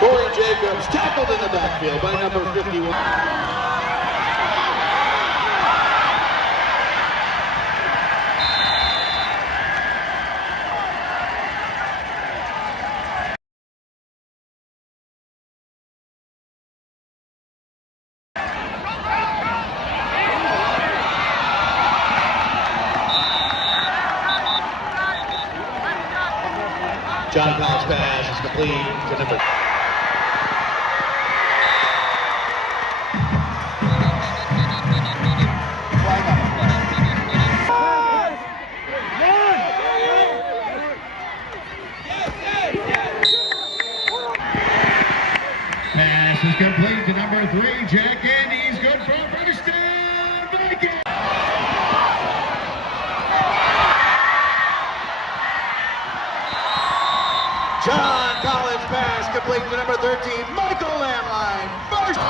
Corey Jacobs tackled in the backfield by number 51. John Collins' pass is complete to number. Pass is complete to number 3, Jack Andes. Good for first down, Vikings. John Collins' pass complete to number 13, Michael Landline. First.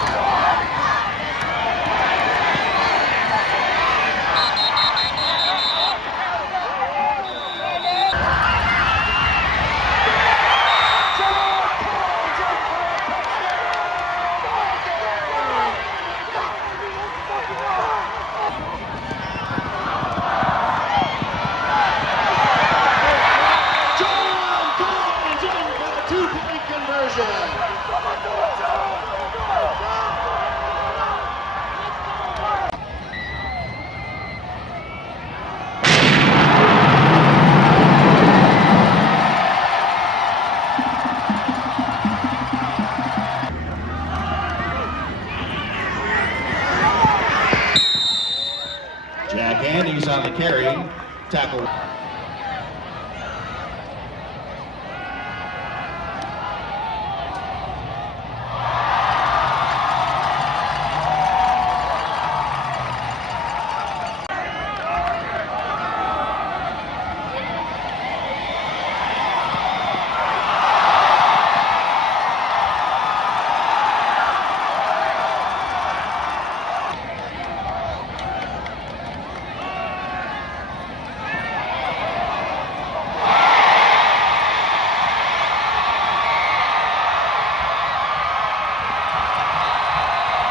Two-point conversion. Jack Andes on the carry. Tackle.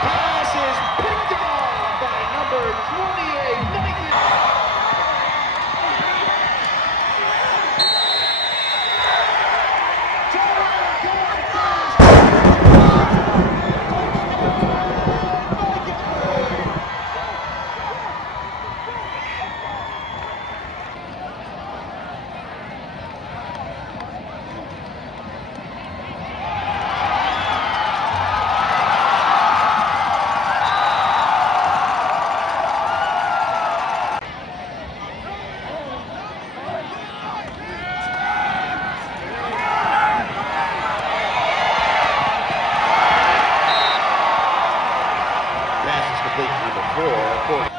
Pass is picked off by number 28, Nike. Pass is complete to number 4.